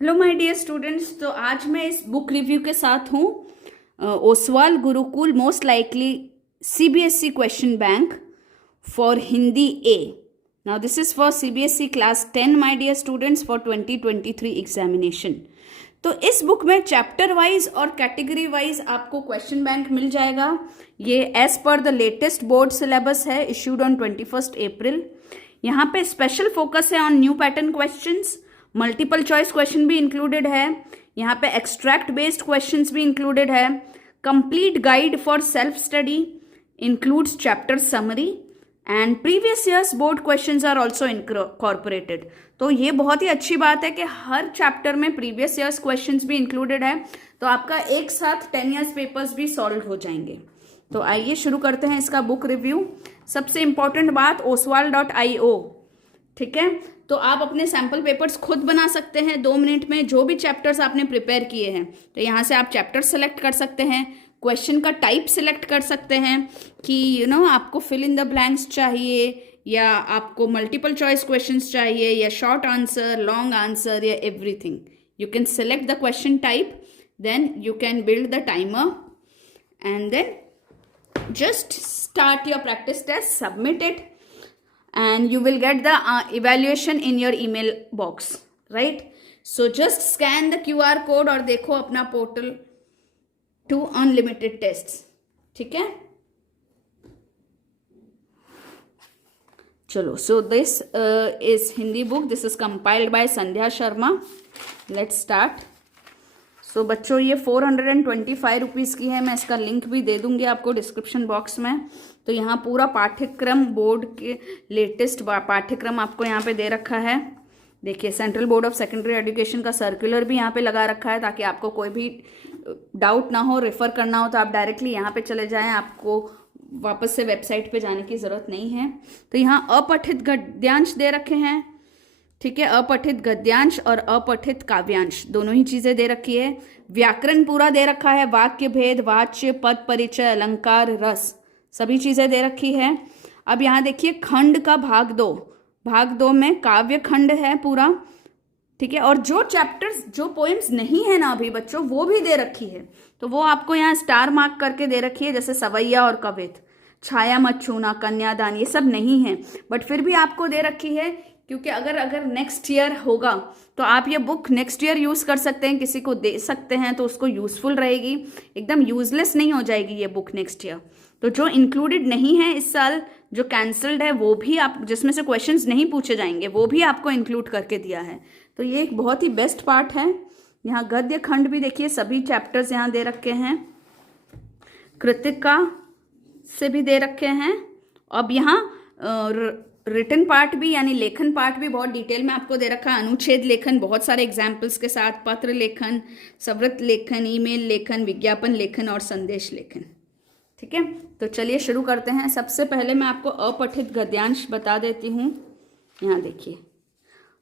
Hello my dear students. तो आज मैं इस बुक रिव्यू के साथ हूँ Oswal Gurukul most likely CBSE question bank for Hindi A. Now this is for CBSE class 10 my dear students for 2023 examination. तो इस बुक में चैप्टर वाइज और कैटेगरी वाइज आपको क्वेश्चन बैंक मिल जाएगा। ये as per the latest board syllabus है issued on 21 April. यहाँ पे स्पेशल फोकस है on new pattern questions, multiple choice question भी इंक्लूडेड है, यहाँ पे एक्सट्रैक्ट बेस्ड क्वेश्चंस भी इंक्लूडेड है, complete guide for self study includes chapter summary and previous years board questions are also incorporated. तो ये बहुत ही अच्छी बात है कि हर चैप्टर में प्रीवियस ईयर्स क्वेश्चंस भी इंक्लूडेड है, तो आपका एक साथ 10 ईयर्स पेपर्स भी सॉल्व हो जाएंगे। तो आइए शुरू करते हैं इसका बुक रिव्यू। सबसे इंपॉर्टेंट बात oswal.io, ठीक है। तो आप अपने सैम्पल पेपर्स खुद बना सकते हैं 2 मिनट में, जो भी चैप्टर्स आपने प्रिपेयर किए हैं। तो यहाँ से आप चैप्टर सेलेक्ट कर सकते हैं, क्वेश्चन का टाइप सेलेक्ट कर सकते हैं कि आपको फिल इन द ब्लैंक्स चाहिए या आपको मल्टीपल चॉइस क्वेश्चंस चाहिए या शॉर्ट आंसर, लॉन्ग आंसर या everything. You can select the question type, then you can build the timer and then just start your practice test, submit it, and you will get the evaluation in your email box, right? So just scan the QR code और देखो अपना portal to unlimited tests, ठीक है। चलो, so this is Hindi book. This is compiled by Sandhya Sharma. Let's start. तो बच्चों ये 425 rupees की है। मैं इसका लिंक भी दे दूंगी आपको डिस्क्रिप्शन बॉक्स में। तो यहाँ पूरा पाठ्यक्रम, बोर्ड के लेटेस्ट पाठ्यक्रम आपको यहाँ पे दे रखा है। देखिए, central board of secondary education का सर्कुलर भी यहाँ पे लगा रखा है, ताकि आपको कोई भी डाउट ना हो, रेफर करना हो तो आप डायरेक्टली यहाँ पे चले जाएँ, आपको वापस से वेबसाइट पे जाने की ज़रूरत नहीं है। तो यहाँ अपठित गद्यांश दे रखे हैं, ठीक है। अपठित गद्यांश और अपठित काव्यांश दोनों ही चीजें दे रखी है। व्याकरण पूरा दे रखा है, वाक्य भेद, वाच्य, पद परिचय, अलंकार, रस, सभी चीजें दे रखी है। अब यहाँ देखिए खंड का भाग दो में काव्य खंड है पूरा, ठीक है। और जो चैप्टर्स, जो पोएम्स नहीं है ना अभी बच्चों, वो भी दे रखी है। तो वो आपको यहाँ स्टार मार्क करके दे रखी है, जैसे सवैया और कवित, छाया मत छूना, कन्यादान, ये सब नहीं है, बट फिर भी आपको दे रखी है, क्योंकि अगर नेक्स्ट ईयर होगा तो आप ये बुक नेक्स्ट ईयर यूज़ कर सकते हैं, किसी को दे सकते हैं तो उसको यूज़फुल रहेगी, एकदम यूजलेस नहीं हो जाएगी ये बुक नेक्स्ट ईयर। तो जो इंक्लूडेड नहीं है इस साल, जो कैंसल्ड है, वो भी आप, जिसमें से क्वेश्चंस नहीं पूछे जाएंगे, वो भी आपको इंक्लूड करके दिया है। तो ये एक बहुत ही बेस्ट पार्ट है। यहाँ गद्य खंड भी देखिए, सभी चैप्टर्स यहाँ दे रखे हैं, कृतिका से भी दे रखे हैं। अब यहाँ रिटन पार्ट भी, यानी लेखन पार्ट भी बहुत डिटेल में आपको दे रखा है। अनुच्छेद लेखन बहुत सारे एग्जाम्पल्स के साथ, पत्र लेखन, संवृत्त लेखन, ईमेल लेखन, विज्ञापन लेखन और संदेश लेखन, ठीक है। तो चलिए शुरू करते हैं। सबसे पहले मैं आपको अपठित गद्यांश बता देती हूँ। यहाँ देखिए,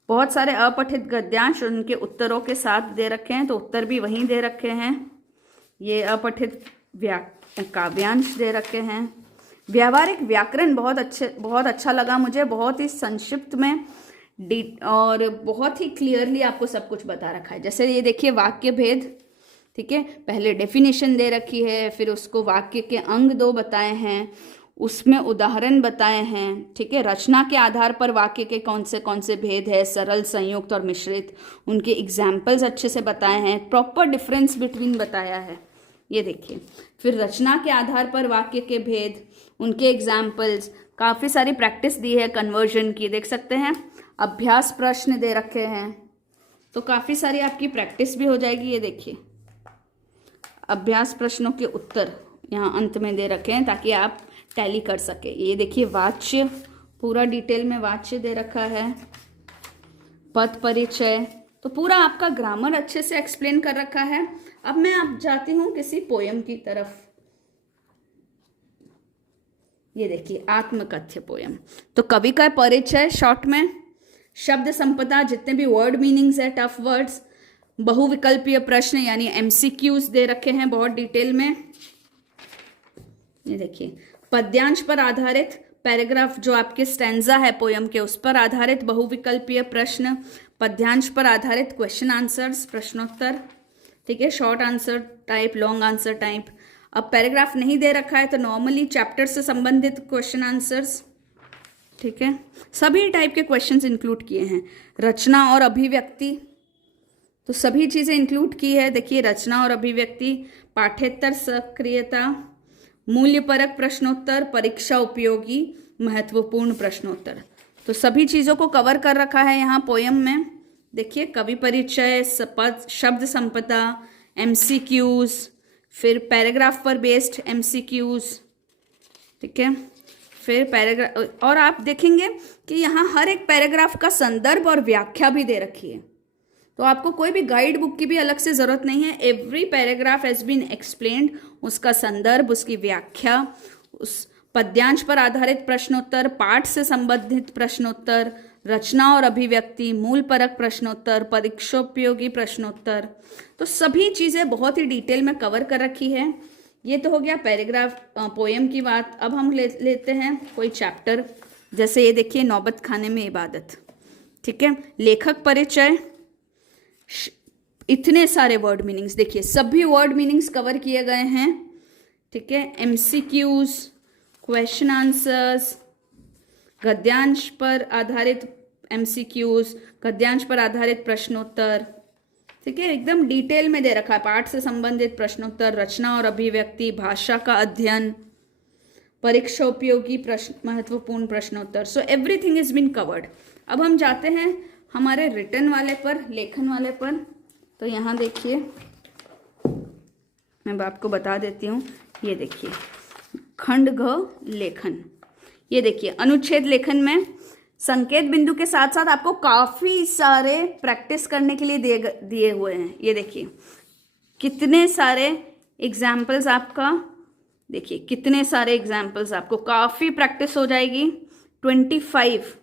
बहुत सारे अपठित गद्यांश उनके उत्तरों के साथ दे रखे हैं, तो उत्तर भी वहीं दे रखे हैं। ये अपठित काव्यांश दे रखे हैं। व्यावहारिक व्याकरण बहुत अच्छा लगा मुझे, बहुत ही संक्षिप्त में और बहुत ही क्लियरली आपको सब कुछ बता रखा है। जैसे ये देखिए, वाक्य भेद, ठीक है, पहले डेफिनेशन दे रखी है, फिर उसको वाक्य के अंग 2 बताए हैं, उसमें उदाहरण बताए हैं, ठीक है। रचना के आधार पर वाक्य के कौन से भेद है, सरल, संयुक्त और मिश्रित, उनके एग्जाम्पल्स अच्छे से बताए हैं, प्रॉपर डिफरेंस बिटवीन बताया है, ये देखिए। फिर रचना के आधार पर वाक्य के भेद, उनके एग्जाम्पल्स, काफ़ी सारी प्रैक्टिस दी है कन्वर्जन की, देख सकते हैं। अभ्यास प्रश्न दे रखे हैं, तो काफ़ी सारी आपकी प्रैक्टिस भी हो जाएगी। ये देखिए, अभ्यास प्रश्नों के उत्तर यहाँ अंत में दे रखे हैं, ताकि आप टैली कर सके। ये देखिए, वाच्य, पूरा डिटेल में वाच्य दे रखा है, पद परिचय, तो पूरा आपका ग्रामर अच्छे से एक्सप्लेन कर रखा है। अब मैं आप जाती हूँ किसी पोयम की तरफ। ये देखिए, आत्मकथ्य पोयम। तो कवि का परिचय शॉर्ट में, शब्द संपदा, जितने भी वर्ड मीनिंग्स है, टफ वर्ड्स, बहुविकल्पीय प्रश्न यानी एमसीक्यूज दे रखे हैं बहुत डिटेल में। ये देखिए, पद्यांश पर आधारित पैराग्राफ, जो आपके स्टैंजा है पोयम के, उस पर आधारित बहुविकल्पीय प्रश्न, पद्यांश पर आधारित क्वेश्चन आंसर्स, प्रश्नोत्तर, ठीक है, short answer type, long answer type. अब पैराग्राफ नहीं दे रखा है तो नॉर्मली चैप्टर से संबंधित क्वेश्चन आंसर्स, ठीक है, सभी टाइप के क्वेश्चंस इंक्लूड किए हैं। रचना और अभिव्यक्ति, तो सभी चीज़ें इंक्लूड की है। देखिए, रचना और अभिव्यक्ति, पाठ्येतर सक्रियता, मूल्यपरक प्रश्नोत्तर, परीक्षा उपयोगी महत्वपूर्ण प्रश्नोत्तर, तो सभी चीज़ों को कवर कर रखा है यहाँ पोयम में। देखिए, कवि परिचय, शब्द संपदा, MCQs, फिर पैराग्राफ पर बेस्ड MCQs, ठीक है, फिर पैराग्राफ, और आप देखेंगे कि यहाँ हर एक पैराग्राफ का संदर्भ और व्याख्या भी दे रखी है, तो आपको कोई भी गाइड बुक की भी अलग से ज़रूरत नहीं है। Every paragraph has been explained, उसका संदर्भ, उसकी व्याख्या, उस पद्यांश पर आधारित प्रश्नोत्तर, पाठ से संबंधित प्रश्नोत्तर, रचना और अभिव्यक्ति, मूल परक प्रश्नोत्तर, परीक्षोपयोगी प्रश्नोत्तर, तो सभी चीज़ें बहुत ही डिटेल में कवर कर रखी है। ये तो हो गया पैराग्राफ पोएम की बात। अब हम लेते हैं कोई चैप्टर, जैसे ये देखिए, नौबत खाने में इबादत, ठीक है, लेखक परिचय, इतने सारे वर्ड मीनिंग्स, देखिए सभी वर्ड मीनिंग्स कवर किए गए हैं, ठीक है, MCQs, क्वेश्चन आंसर्स, गद्यांश पर आधारित MCQs, गद्यांश पर आधारित प्रश्नोत्तर, ठीक है, एकदम डिटेल में दे रखा है। पाठ से संबंधित प्रश्नोत्तर, रचना और अभिव्यक्ति, भाषा का अध्ययन, परीक्षा उपयोगी महत्वपूर्ण प्रश्नोत्तर, so everything is been covered. अब हम जाते हैं हमारे रिटन वाले पर, लेखन वाले पर। तो यहाँ देखिए, मैं आपको बता देती हूँ, ये देखिए खंड घ लेखन, ये देखिए अनुच्छेद लेखन में संकेत बिंदु के साथ साथ आपको काफ़ी सारे प्रैक्टिस करने के लिए दिए हुए हैं। ये देखिए कितने सारे एग्जाम्पल्स, आपका देखिए कितने सारे एग्जाम्पल्स, आपको काफ़ी प्रैक्टिस हो जाएगी। 25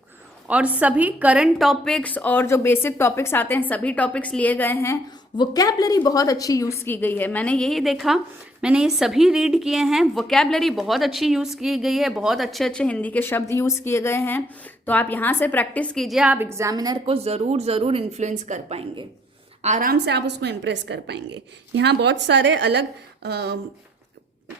और सभी करंट टॉपिक्स और जो बेसिक टॉपिक्स आते हैं सभी टॉपिक्स लिए गए हैं। वोकैबलरी बहुत अच्छी यूज़ की गई है, मैंने यही देखा, मैंने ये सभी रीड किए हैं, वोकैबलरी बहुत अच्छी यूज़ की गई है, बहुत अच्छे अच्छे हिंदी के शब्द यूज़ किए गए हैं। तो आप यहाँ से प्रैक्टिस कीजिए, आप एग्जामिनर को ज़रूर इन्फ्लुएंस कर पाएंगे, आराम से आप उसको इम्प्रेस कर पाएंगे। यहाँ बहुत सारे अलग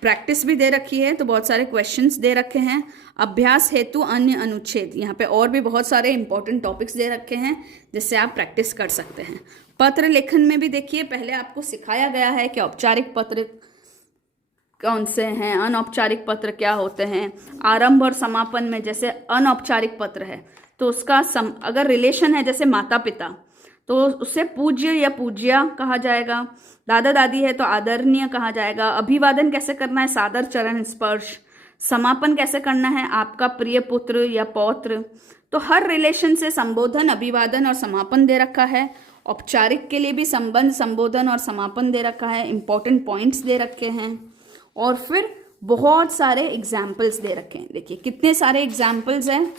प्रैक्टिस भी दे रखी है, तो बहुत सारे क्वेश्चंस दे रखे हैं। अभ्यास हेतु अन्य अनुच्छेद, यहाँ पे और भी बहुत सारे इंपॉर्टेंट टॉपिक्स दे रखे हैं जिससे आप प्रैक्टिस कर सकते हैं। पत्र लेखन में भी देखिए, पहले आपको सिखाया गया है कि औपचारिक पत्र कौन से हैं, अनौपचारिक पत्र क्या होते हैं। आरंभ और समापन में जैसे अनौपचारिक पत्र है तो उसका अगर रिलेशन है जैसे माता पिता तो उससे पूज्य या पूज्या कहा जाएगा, दादा दादी है तो आदरणीय कहा जाएगा। अभिवादन कैसे करना है, सादर चरण स्पर्श। समापन कैसे करना है, आपका प्रिय पुत्र या पौत्र। तो हर रिलेशन से संबोधन, अभिवादन और समापन दे रखा है। औपचारिक के लिए भी संबंध, संबोधन और समापन दे रखा है, इंपॉर्टेंट पॉइंट्स दे रखे हैं और फिर बहुत सारे एग्जाम्पल्स दे रखे हैं। देखिए कितने सारे एग्जाम्पल्स हैं।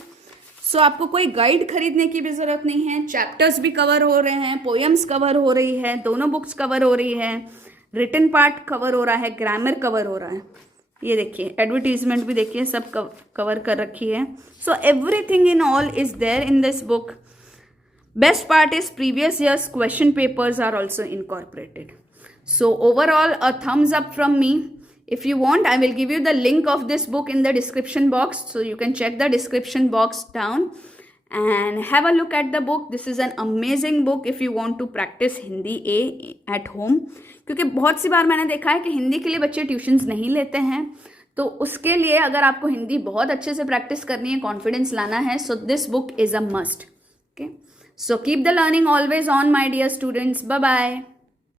सो आपको कोई गाइड खरीदने की भी ज़रूरत नहीं है, चैप्टर्स भी कवर हो रहे हैं, पोएम्स कवर हो रही है, दोनों बुक्स कवर हो रही है, रिटन पार्ट कवर हो रहा है, ग्रामर कवर हो रहा है। ये देखिए एडवर्टीजमेंट भी देखिए सब कवर कर रखी है। So everything in all is there in this book. Best part is previous years question papers are also incorporated. So overall, a thumbs up from me. If you want, I will give you the link of this book in the description box, so you can check the description box down and have a look at the book. This is an amazing book if you want to practice Hindi A at home. क्योंकि बहुत सी बार मैंने देखा है कि हिंदी के लिए बच्चे tuitions नहीं लेते हैं, तो उसके लिए अगर आपको हिंदी बहुत अच्छे से प्रैक्टिस करनी है, कॉन्फिडेंस लाना है, so this book is a must. Okay, so keep the learning always on, my dear students. Bye bye.